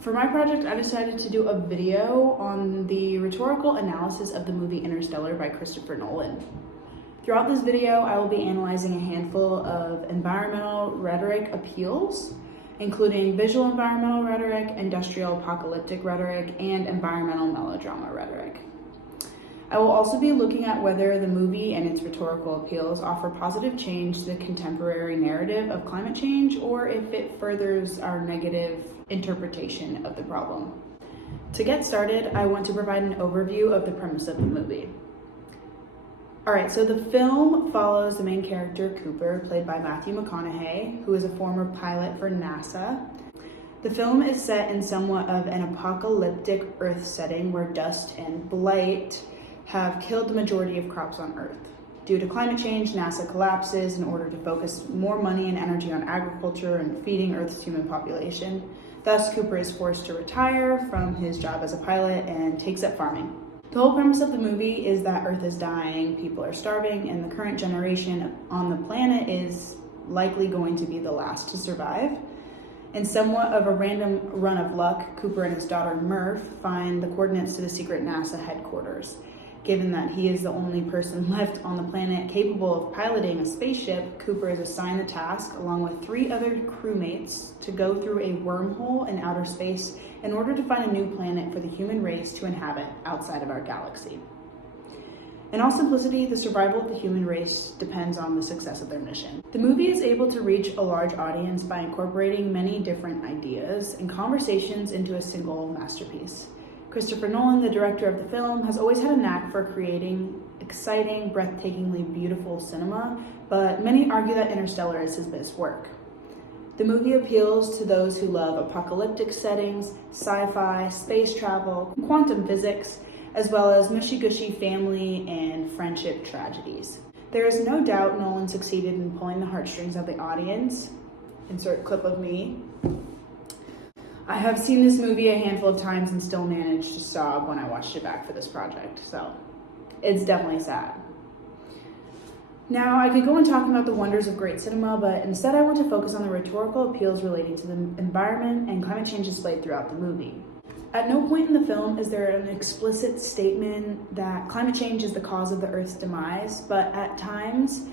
For my project, I decided to do a video on the rhetorical analysis of the movie Interstellar by Christopher Nolan. Throughout this video, I will be analyzing a handful of environmental rhetoric appeals, including visual environmental rhetoric, industrial apocalyptic rhetoric, and environmental melodrama rhetoric. I will also be looking at whether the movie and its rhetorical appeals offer positive change to the contemporary narrative of climate change, or if it furthers our negative interpretation of the problem. To get started, I want to provide an overview of the premise of the movie. Alright, so the film follows the main character, Cooper, played by Matthew McConaughey, who is a former pilot for NASA. The film is set in somewhat of an apocalyptic Earth setting where dust and blight have killed the majority of crops on Earth. Due to climate change, NASA collapses in order to focus more money and energy on agriculture and feeding Earth's human population. Thus, Cooper is forced to retire from his job as a pilot and takes up farming. The whole premise of the movie is that Earth is dying, people are starving, and the current generation on the planet is likely going to be the last to survive. In somewhat of a random run of luck, Cooper and his daughter Murph find the coordinates to the secret NASA headquarters. Given that he is the only person left on the planet capable of piloting a spaceship, Cooper is assigned the task, along with 3 other crewmates, to go through a wormhole in outer space in order to find a new planet for the human race to inhabit outside of our galaxy. In all simplicity, the survival of the human race depends on the success of their mission. The movie is able to reach a large audience by incorporating many different ideas and conversations into a single masterpiece. Christopher Nolan, the director of the film, has always had a knack for creating exciting, breathtakingly beautiful cinema, but many argue that Interstellar is his best work. The movie appeals to those who love apocalyptic settings, sci-fi, space travel, quantum physics, as well as mushy-gushy family and friendship tragedies. There is no doubt Nolan succeeded in pulling the heartstrings of the audience. Insert clip of me. I have seen this movie a handful of times and still managed to sob when I watched it back for this project, so it's definitely sad. Now, I could go on talking about the wonders of great cinema, but instead I want to focus on the rhetorical appeals relating to the environment and climate change displayed throughout the movie. At no point in the film is there an explicit statement that climate change is the cause of the Earth's demise, but at times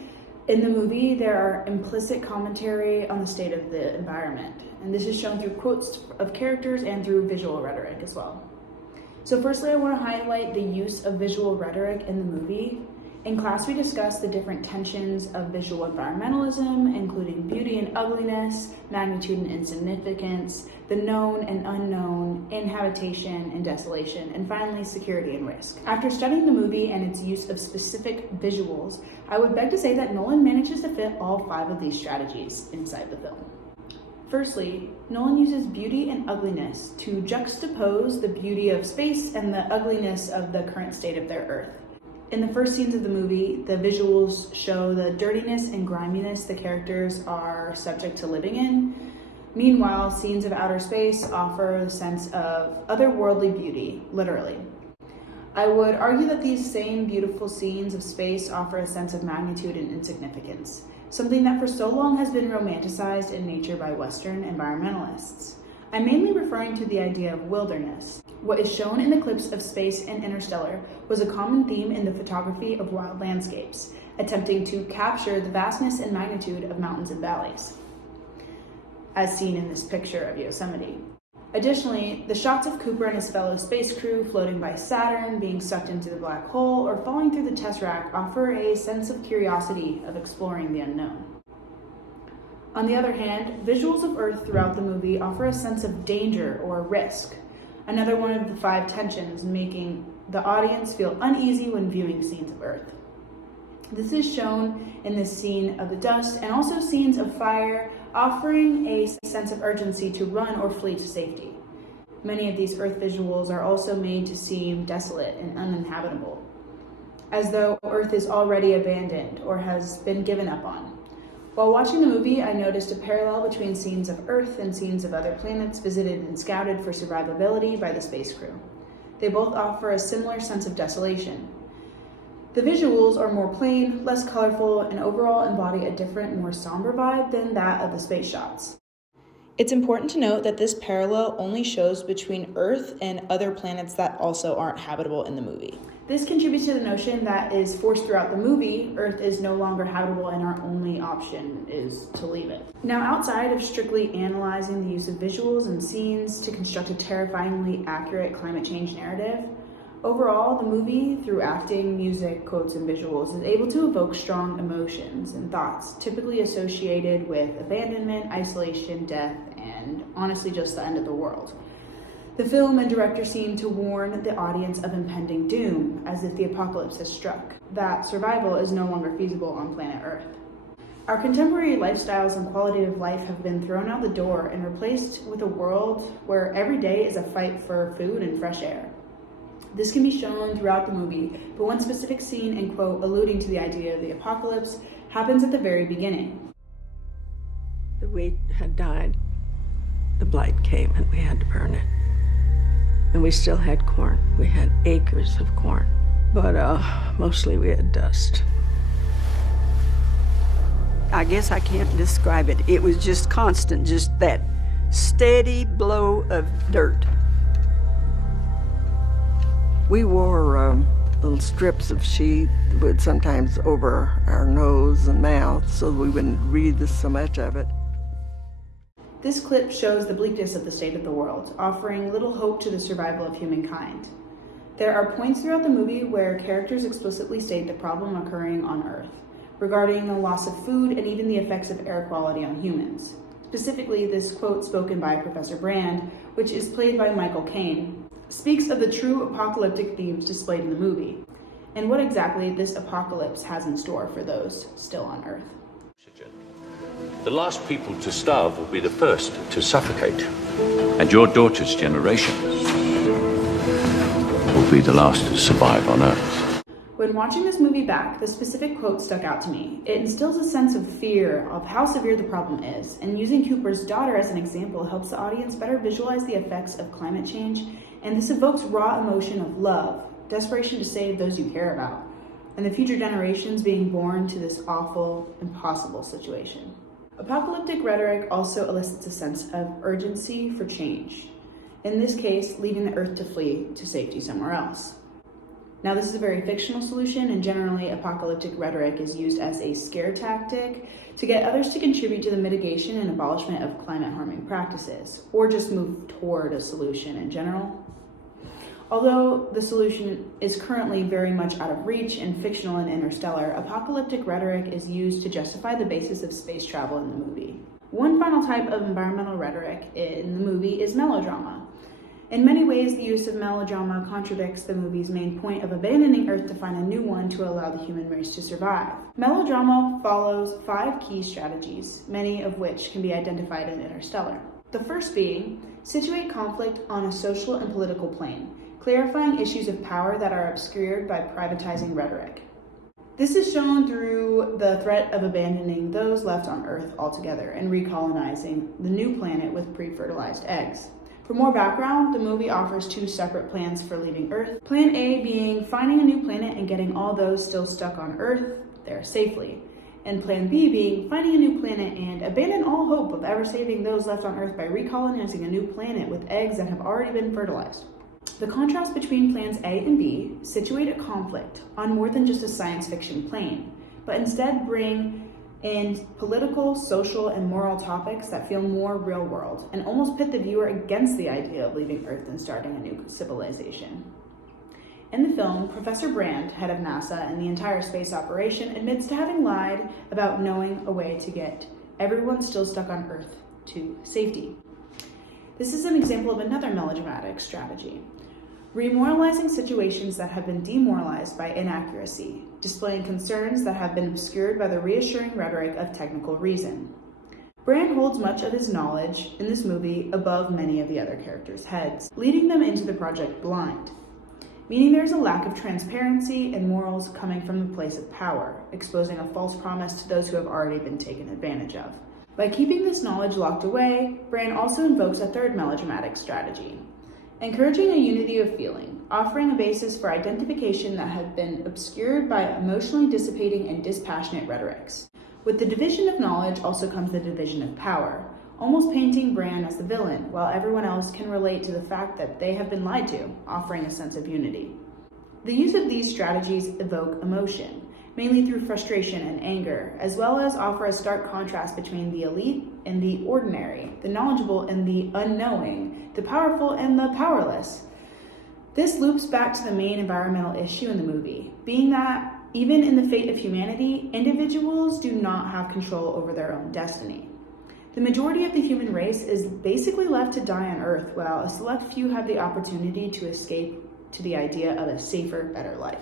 in the movie there are implicit commentary on the state of the environment. And this is shown through quotes of characters and through visual rhetoric as well. So firstly, I want to highlight the use of visual rhetoric in the movie. In class, we discussed the different tensions of visual environmentalism, including beauty and ugliness, magnitude and insignificance, the known and unknown, inhabitation and desolation, and finally, security and risk. After studying the movie and its use of specific visuals, I would beg to say that Nolan manages to fit all 5 of these strategies inside the film. Firstly, Nolan uses beauty and ugliness to juxtapose the beauty of space and the ugliness of the current state of their Earth. In the first scenes of the movie, the visuals show the dirtiness and griminess the characters are subject to living in. Meanwhile, scenes of outer space offer a sense of otherworldly beauty, literally. I would argue that these same beautiful scenes of space offer a sense of magnitude and insignificance, something that for so long has been romanticized in nature by Western environmentalists. I'm mainly referring to the idea of wilderness. What is shown in the clips of space and Interstellar was a common theme in the photography of wild landscapes, attempting to capture the vastness and magnitude of mountains and valleys, as seen in this picture of Yosemite. Additionally, the shots of Cooper and his fellow space crew floating by Saturn, being sucked into the black hole, or falling through the Tesseract offer a sense of curiosity of exploring the unknown. On the other hand, visuals of Earth throughout the movie offer a sense of danger or risk, another one of the 5 tensions, making the audience feel uneasy when viewing scenes of Earth. This is shown in this scene of the dust and also scenes of fire, offering a sense of urgency to run or flee to safety. Many of these Earth visuals are also made to seem desolate and uninhabitable, as though Earth is already abandoned or has been given up on. While watching the movie, I noticed a parallel between scenes of Earth and scenes of other planets visited and scouted for survivability by the space crew. They both offer a similar sense of desolation. The visuals are more plain, less colorful, and overall embody a different, more somber vibe than that of the space shots. It's important to note that this parallel only shows between Earth and other planets that also aren't habitable in the movie. This contributes to the notion that is forced throughout the movie, Earth is no longer habitable and our only option is to leave it. Now, outside of strictly analyzing the use of visuals and scenes to construct a terrifyingly accurate climate change narrative, overall, the movie, through acting, music, quotes, and visuals, is able to evoke strong emotions and thoughts typically associated with abandonment, isolation, death, and honestly just the end of the world. The film and director seem to warn the audience of impending doom, as if the apocalypse has struck, that survival is no longer feasible on planet Earth. Our contemporary lifestyles and quality of life have been thrown out the door and replaced with a world where every day is a fight for food and fresh air. This can be shown throughout the movie, but one specific scene and quote alluding to the idea of the apocalypse happens at the very beginning. The wheat had died. The blight came and we had to burn it. And we still had corn. We had acres of corn. But mostly we had dust. I guess I can't describe it. It was just constant, just that steady blow of dirt. We wore little strips of sheet would sometimes over our nose and mouth so we wouldn't breathe so much of it. This clip shows the bleakness of the state of the world, offering little hope to the survival of humankind. There are points throughout the movie where characters explicitly state the problem occurring on Earth, regarding the loss of food and even the effects of air quality on humans. Specifically, this quote spoken by Professor Brand, which is played by Michael Caine, speaks of the true apocalyptic themes displayed in the movie, and what exactly this apocalypse has in store for those still on Earth. The last people to starve will be the first to suffocate. And your daughter's generation will be the last to survive on Earth. When watching this movie back, the specific quote stuck out to me. It instills a sense of fear of how severe the problem is, and using Cooper's daughter as an example helps the audience better visualize the effects of climate change, and this evokes raw emotion of love, desperation to save those you care about, and the future generations being born to this awful, impossible situation. Apocalyptic rhetoric also elicits a sense of urgency for change, in this case, leaving the Earth to flee to safety somewhere else. Now, this is a very fictional solution, and generally apocalyptic rhetoric is used as a scare tactic to get others to contribute to the mitigation and abolishment of climate-harming practices, or just move toward a solution in general. Although the solution is currently very much out of reach and fictional in Interstellar, apocalyptic rhetoric is used to justify the basis of space travel in the movie. One final type of environmental rhetoric in the movie is melodrama. In many ways, the use of melodrama contradicts the movie's main point of abandoning Earth to find a new one to allow the human race to survive. Melodrama follows 5 key strategies, many of which can be identified in Interstellar. The first being, situate conflict on a social and political plane, clarifying issues of power that are obscured by privatizing rhetoric. This is shown through the threat of abandoning those left on Earth altogether and recolonizing the new planet with pre-fertilized eggs. For more background, the movie offers 2 separate plans for leaving Earth. Plan A being finding a new planet and getting all those still stuck on Earth there safely. And Plan B being finding a new planet and abandon all hope of ever saving those left on Earth by recolonizing a new planet with eggs that have already been fertilized. The contrast between plans A and B situate a conflict on more than just a science fiction plane, but instead bring in political, social, and moral topics that feel more real world and almost pit the viewer against the idea of leaving Earth and starting a new civilization. In the film, Professor Brand, head of NASA and the entire space operation, admits to having lied about knowing a way to get everyone still stuck on Earth to safety. This is an example of another melodramatic strategy, remoralizing situations that have been demoralized by inaccuracy, displaying concerns that have been obscured by the reassuring rhetoric of technical reason. Brand holds much of his knowledge in this movie above many of the other characters' heads, leading them into the project blind, meaning there is a lack of transparency and morals coming from the place of power, exposing a false promise to those who have already been taken advantage of. By keeping this knowledge locked away, Brand also invokes a third melodramatic strategy, encouraging a unity of feeling, offering a basis for identification that had been obscured by emotionally dissipating and dispassionate rhetorics. With the division of knowledge also comes the division of power, almost painting Bran as the villain, while everyone else can relate to the fact that they have been lied to, offering a sense of unity. The use of these strategies evoke emotion, mainly through frustration and anger, as well as offer a stark contrast between the elite and the ordinary, the knowledgeable and the unknowing, the powerful and the powerless. This loops back to the main environmental issue in the movie, being that even in the fate of humanity, individuals do not have control over their own destiny. The majority of the human race is basically left to die on Earth, while a select few have the opportunity to escape to the idea of a safer, better life.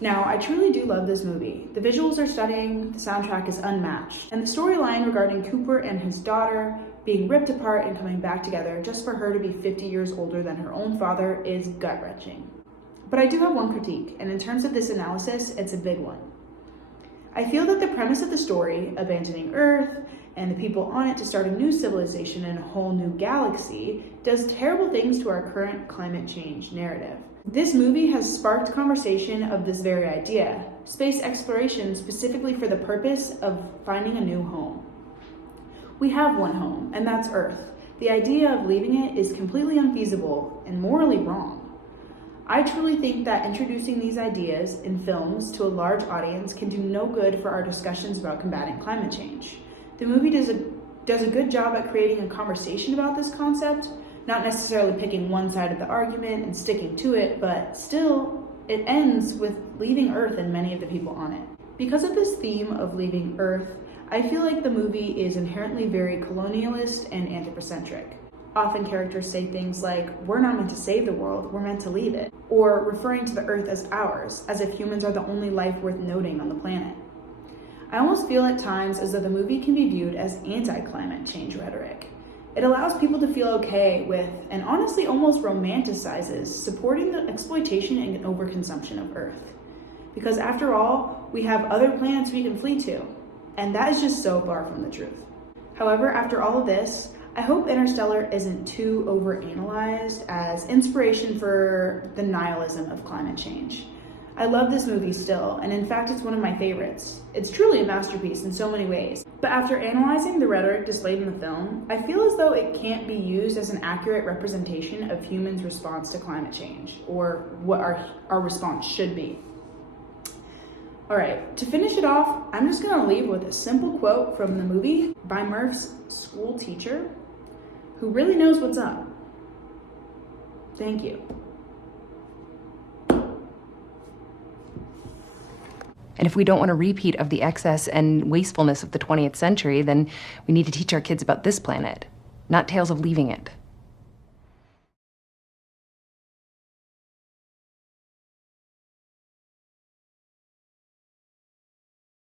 Now, I truly do love this movie. The visuals are stunning, the soundtrack is unmatched, and the storyline regarding Cooper and his daughter being ripped apart and coming back together just for her to be 50 years older than her own father is gut-wrenching. But I do have one critique, and in terms of this analysis, it's a big one. I feel that the premise of the story, abandoning Earth and the people on it to start a new civilization in a whole new galaxy, does terrible things to our current climate change narrative. This movie has sparked conversation of this very idea, space exploration specifically for the purpose of finding a new home. We have one home, and that's Earth. The idea of leaving it is completely unfeasible and morally wrong. I truly think that introducing these ideas in films to a large audience can do no good for our discussions about combating climate change. The movie does a good job at creating a conversation about this concept, not necessarily picking one side of the argument and sticking to it, but still, it ends with leaving Earth and many of the people on it. Because of this theme of leaving Earth, I feel like the movie is inherently very colonialist and anthropocentric. Often characters say things like, "We're not meant to save the world, we're meant to leave it," or referring to the Earth as ours, as if humans are the only life worth noting on the planet. I almost feel at times as though the movie can be viewed as anti-climate change rhetoric. It allows people to feel okay with, and honestly almost romanticizes, supporting the exploitation and overconsumption of Earth. Because after all, we have other planets we can flee to, and that is just so far from the truth. However, after all of this, I hope Interstellar isn't too overanalyzed as inspiration for the nihilism of climate change. I love this movie still, and in fact it's one of my favorites. It's truly a masterpiece in so many ways. But after analyzing the rhetoric displayed in the film, I feel as though it can't be used as an accurate representation of humans' response to climate change, or what our response should be. Alright, to finish it off, I'm just gonna leave with a simple quote from the movie by Murph's school teacher, who really knows what's up. Thank you. And if we don't want a repeat of the excess and wastefulness of the 20th century, then we need to teach our kids about this planet, not tales of leaving it.